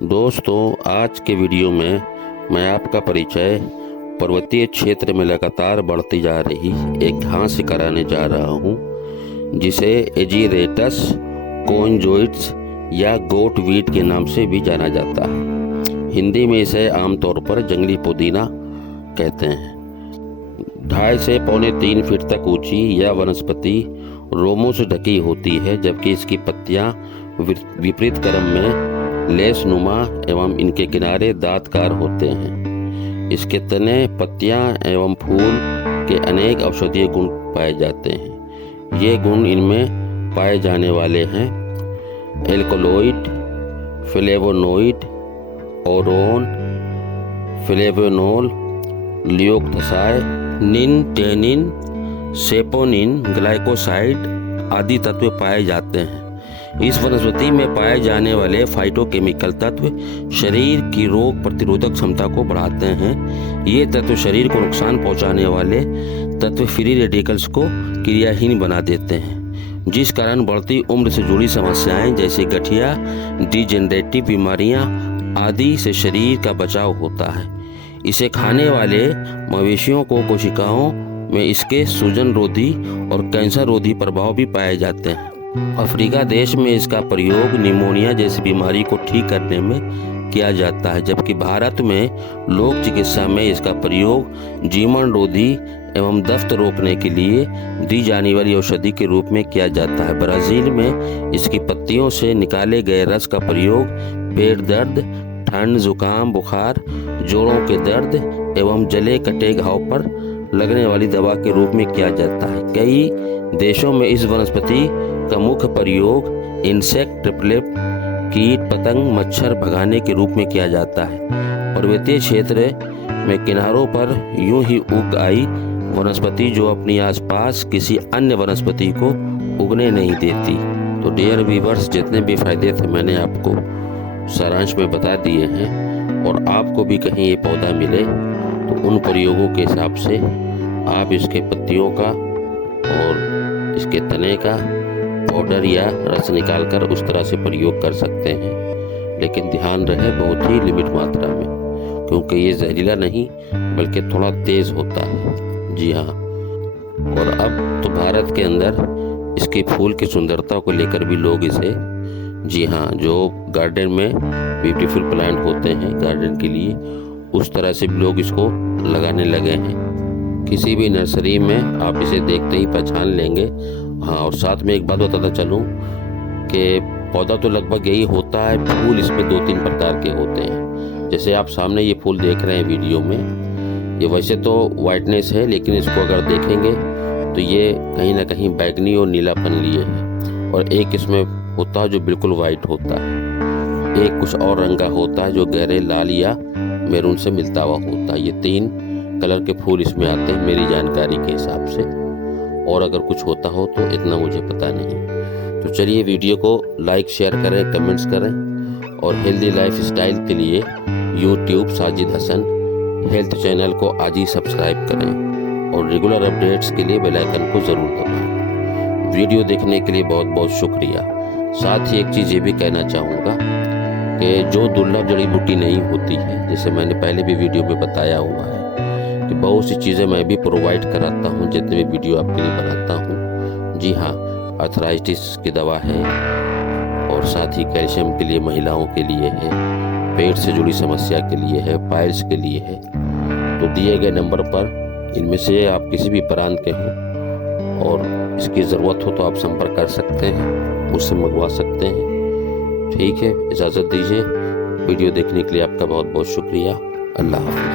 दोस्तों, आज के वीडियो में मैं आपका परिचय पर्वतीय क्षेत्र में लगातार बढ़ती जा रही एक घास से कराने जा रहा हूँ, जिसे एजीरेटस कोइनजोइड्स या गोट वीट के नाम से भी जाना जाता है। हिंदी में इसे आमतौर पर जंगली पुदीना कहते हैं। 2.5 से 3.25 फीट तक ऊंची यह वनस्पति रोमों से ढकी होती है, जबकि इसकी पत्तियां विपरीत क्रम में लेस नुमा एवं इनके किनारे दांतकार होते हैं। इसके तने, पत्तियां एवं फूल के अनेक औषधीय गुण पाए जाते हैं। ये गुण इनमें पाए जाने वाले हैं एल्कोलॉइड, फ्लेवोनोइड, ओरोन, फ्लेवोनोल, लियोक्तसाय, निन, टेनिन, सेपोनिन, ग्लाइकोसाइड आदि तत्व पाए जाते हैं। इस वनस्पति में पाए जाने वाले फाइटोकेमिकल तत्व शरीर की रोग प्रतिरोधक क्षमता को बढ़ाते हैं। ये तत्व शरीर को नुकसान पहुंचाने वाले तत्व फ्री रेडिकल्स को क्रियाहीन बना देते हैं, जिस कारण बढ़ती उम्र से जुड़ी समस्याएं जैसे गठिया, डिजेनरेटिव बीमारियां आदि से शरीर का बचाव होता है। इसे खाने वाले मवेशियों को कोशिकाओं में इसके सूजन रोधी और कैंसर रोधी प्रभाव भी पाए जाते हैं। अफ्रीका देश में इसका प्रयोग निमोनिया जैसी बीमारी को ठीक करने में किया जाता है, जबकि भारत में लोक चिकित्सा में इसका प्रयोग जीवन रोधी एवं दस्त रोकने के लिए दी जाने वाली औषधि के रूप में किया जाता है। ब्राजील में इसकी पत्तियों से निकाले गए रस का प्रयोग पेट दर्द, ठंड, जुकाम, बुखार, जोड़ों के दर्द एवं जले कटे घाव पर लगने वाली दवा के रूप में किया जाता है। कई देशों में इस वनस्पति का मुख्य प्रयोग इंसेक्ट रिपेलेंट, कीट पतंग, मच्छर भगाने के रूप में किया जाता है। पर्वतीय क्षेत्र में किनारों पर यूं ही उग आई वनस्पति जो अपनी आसपास किसी अन्य वनस्पति को उगने नहीं देती। तो डियर व्यूअर्स, जितने भी फायदे थे मैंने आपको सारांश में बता दिए हैं, और आपको भी कहीं ये पौधा मिले तो उन प्रयोगों के हिसाब से आप इसके पत्तियों का और इसके तने का पाउडर या रस निकालकर उस तरह से प्रयोग कर सकते हैं। लेकिन ध्यान रहे बहुत ही लिमिट मात्रा में, क्योंकि ये जहरीला नहीं बल्कि थोड़ा तेज होता है। जी हाँ, और अब तो भारत के अंदर इसके फूल की सुंदरता को लेकर भी लोग इसे, जी हाँ, जो गार्डन में ब्यूटीफुल प्लांट होते हैं गार्डन के लिए, उस तरह से भी लोग इसको लगाने लगे हैं। किसी भी नर्सरी में आप इसे देखते ही पहचान लेंगे। हाँ, और साथ में एक बात बताता चलूँ कि पौधा तो लगभग यही होता है, फूल इसमें 2-3 प्रकार के होते हैं। जैसे आप सामने ये फूल देख रहे हैं वीडियो में, ये वैसे तो वाइटनेस है, लेकिन इसको अगर देखेंगे तो ये कहीं ना कहीं बैगनी और नीलापन लिए है। और एक इसमें होता है जो बिल्कुल वाइट होता है, एक कुछ और रंग का होता है जो गहरे लाल या मैरून से मिलता हुआ होता है। ये 3 कलर के फूल इसमें आते हैं मेरी जानकारी के हिसाब से, और अगर कुछ होता हो तो इतना मुझे पता नहीं। तो चलिए वीडियो को लाइक, शेयर करें, कमेंट्स करें, और हेल्दी लाइफ स्टाइल के लिए YouTube Sajid Hasan health channel को आज ही सब्सक्राइब करें, और रेगुलर अपडेट्स के लिए बेल आइकन को ज़रूर दबाएं। वीडियो देखने के लिए बहुत बहुत शुक्रिया। साथ ही एक चीज़ ये भी कहना चाहूँगा कि जो दुर्लभ जड़ी बूटी नहीं होती है, जैसे मैंने पहले भी वीडियो में बताया हुआ है कि बहुत सी चीज़ें मैं भी प्रोवाइड कराता हूँ जितने भी वीडियो आपके लिए बनाता हूँ। जी हाँ, आर्थराइटिस की दवा है, और साथ ही कैल्शियम के लिए महिलाओं के लिए है, पेट से जुड़ी समस्या के लिए है, पाइल्स के लिए है। तो दिए गए नंबर पर इनमें से आप किसी भी प्रांत के हों और इसकी ज़रूरत हो तो आप संपर्क कर सकते हैं, मुझसे मंगवा सकते हैं। ठीक है, इजाज़त दीजिए। वीडियो देखने के लिए आपका बहुत बहुत शुक्रिया। अल्लाह हाफ़िज़।